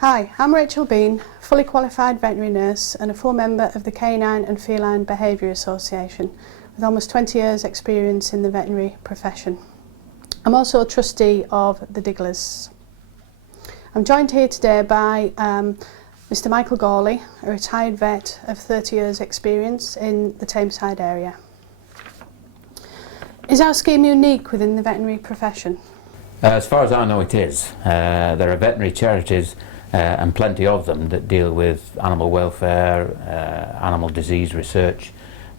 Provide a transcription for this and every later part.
Hi, I'm Rachel Bean, fully qualified veterinary nurse and a full member of the Canine and Feline Behaviour Association with almost 20 years experience in the veterinary profession. I'm also a trustee of the Digglers. I'm joined here today by Mr Michael Gourley, a retired vet of 30 years experience in the Tameside area. Is our scheme unique within the veterinary profession? As far as I know, it is. There are veterinary charities and plenty of them that deal with animal welfare, animal disease research,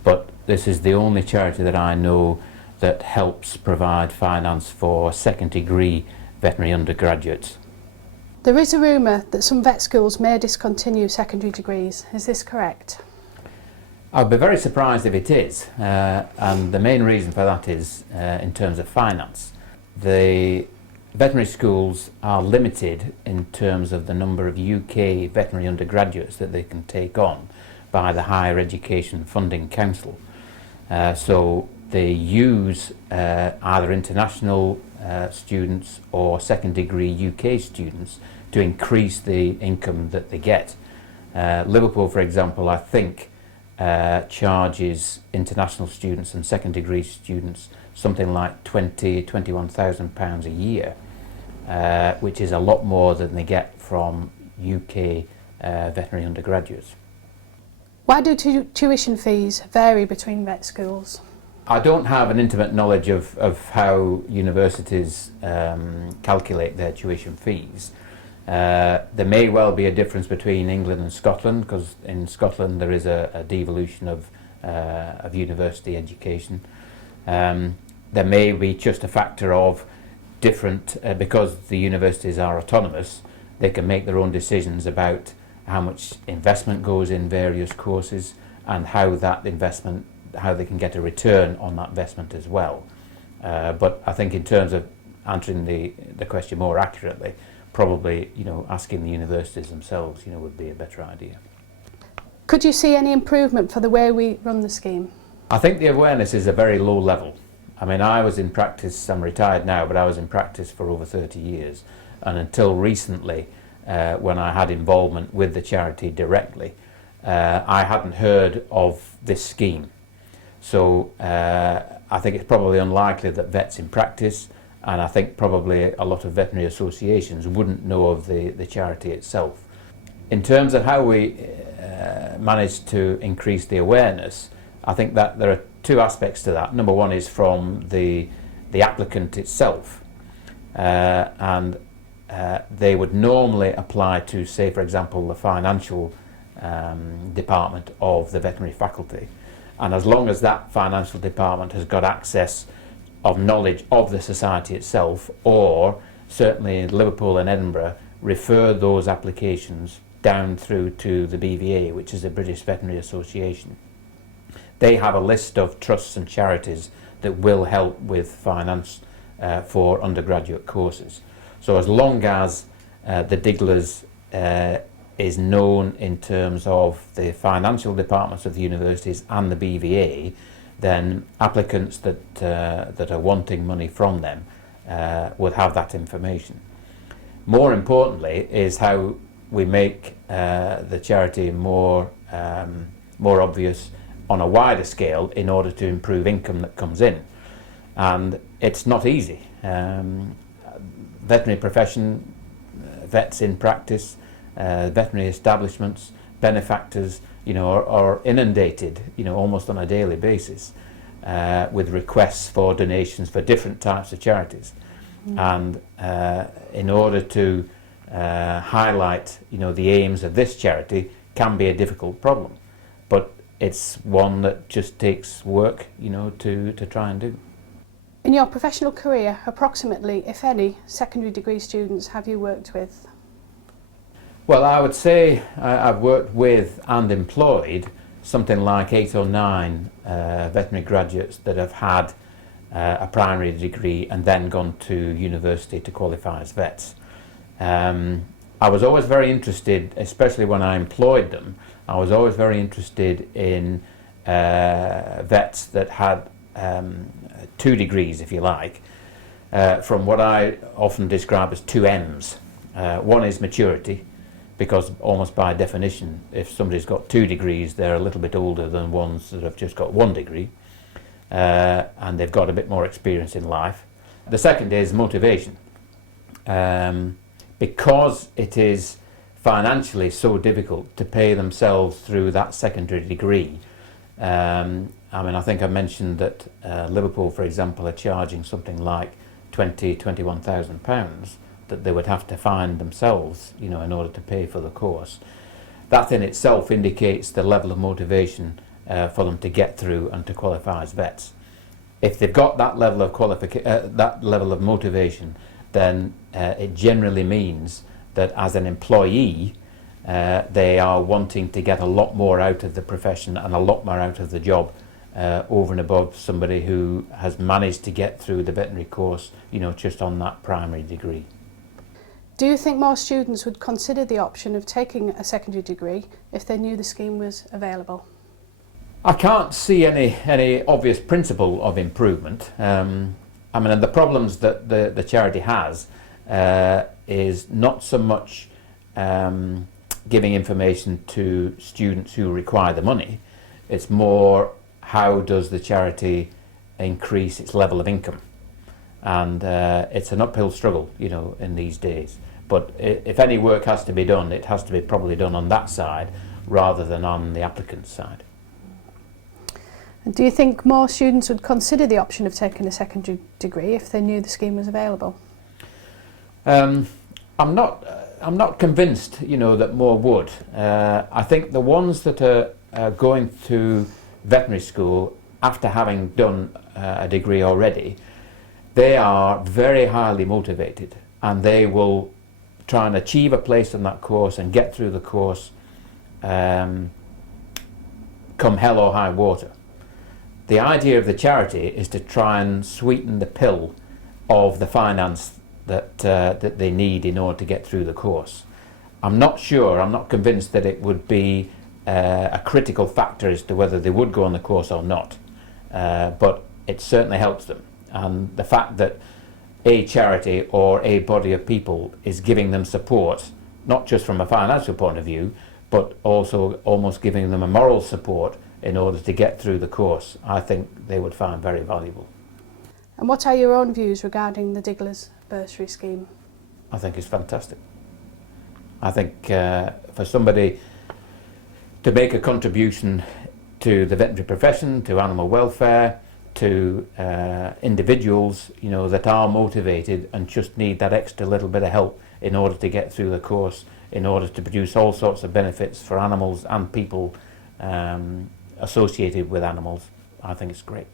but this is the only charity that I know that helps provide finance for second degree veterinary undergraduates. There is a rumour that some vet schools may discontinue secondary degrees. Is this correct? I'd be very surprised if it is, and the main reason for that is in terms of finance. The veterinary schools are limited in terms of the number of UK veterinary undergraduates that they can take on by the Higher Education Funding Council. So they use either international students or second degree UK students to increase the income that they get. Liverpool, for example, I think charges international students and second degree students something like £21,000 a year, which is a lot more than they get from UK veterinary undergraduates. Why do tuition fees vary between vet schools? I don't have an intimate knowledge of how universities calculate their tuition fees. There may well be a difference between England and Scotland, because in Scotland there is a devolution of university education. There may be just a factor of different, because the universities are autonomous, they can make their own decisions about how much investment goes in various courses and how that investment, how they can get a return on that investment as well. But I think in terms of answering the question more accurately, probably asking the universities themselves would be a better idea. Could you see any improvement for the way we run the scheme? I think the awareness is a very low level. I mean, I was in practice, I'm retired now, but I was in practice for over 30 years, and until recently, when I had involvement with the charity directly, I hadn't heard of this scheme. So I think it's probably unlikely that vets in practice, and I think probably a lot of veterinary associations wouldn't know of the charity itself. In terms of how we manage to increase the awareness, I think that there are two aspects to that. Number one is from the applicant itself, and they would normally apply to, say for example, the financial department of the veterinary faculty, and as long as that financial department has got access of knowledge of the society itself, or certainly in Liverpool and Edinburgh, refer those applications down through to the BVA, which is the British Veterinary Association. They have a list of trusts and charities that will help with finance for undergraduate courses. So as long as the Digglers is known in terms of the financial departments of the universities and the BVA, then applicants that are wanting money from them would have that information. More importantly is how we make the charity more obvious on a wider scale in order to improve income that comes in. And it's not easy. Veterinary profession, vets in practice, veterinary establishments, benefactors, are inundated, almost on a daily basis with requests for donations for different types of charities. And in order to highlight, the aims of this charity can be a difficult problem, but it's one that just takes work, to try and do. In your professional career, approximately, if any, secondary degree students have you worked with? Well, I would say I've worked with and employed something like 8 or 9 veterinary graduates that have had a primary degree and then gone to university to qualify as vets. I was always very interested, especially when I employed them, I was always very interested in vets that had 2 degrees, if you like, from what I often describe as 2 M's. One is maturity, because almost by definition, if somebody's got 2 degrees, they're a little bit older than ones that have just got 1 degree, and they've got a bit more experience in life. The second is motivation. Because it is financially so difficult to pay themselves through that secondary degree. I think I mentioned that Liverpool, for example, are charging something like £21,000 that they would have to find themselves, in order to pay for the course. That in itself indicates the level of motivation for them to get through and to qualify as vets. If they've got that level of motivation, then it generally means that as an employee, they are wanting to get a lot more out of the profession and a lot more out of the job over and above somebody who has managed to get through the veterinary course, just on that primary degree. Do you think more students would consider the option of taking a secondary degree if they knew the scheme was available? I can't see any obvious principle of improvement. The problems that the charity has is not so much giving information to students who require the money. It's more, how does the charity increase its level of income? And it's an uphill struggle, in these days. But if any work has to be done, it has to be probably done on that side rather than on the applicant's side. And do you think more students would consider the option of taking a secondary degree if they knew the scheme was available? I'm not convinced, that more would. I think the ones that are going to veterinary school after having done a degree already, they are very highly motivated, and they will try and achieve a place in that course and get through the course come hell or high water. The idea of the charity is to try and sweeten the pill of the finance that they need in order to get through the course. I'm not convinced that it would be a critical factor as to whether they would go on the course or not, but it certainly helps them. And the fact that a charity or a body of people is giving them support, not just from a financial point of view, but also almost giving them a moral support in order to get through the course, I think they would find very valuable. And what are your own views regarding the Digglers bursary scheme? I think it's fantastic. I think for somebody to make a contribution to the veterinary profession, to animal welfare, to individuals, that are motivated and just need that extra little bit of help in order to get through the course, in order to produce all sorts of benefits for animals and people associated with animals, I think it's great.